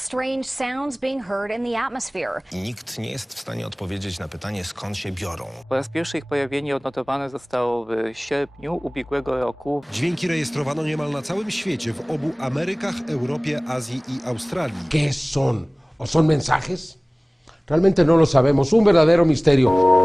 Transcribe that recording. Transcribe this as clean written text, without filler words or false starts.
Strange sounds being heard in the atmosphere. Nikt nie jest w stanie odpowiedzieć na pytanie, skąd się biorą. Po raz pierwszy ich pojawienie odnotowane zostało w sierpniu ubiegłego roku. Dźwięki rejestrowano niemal na całym świecie, w obu Amerykach, Europie, Azji i Australii. ¿Qué son? ¿O son mensajes? Realmente no lo sabemos. Un verdadero misterio.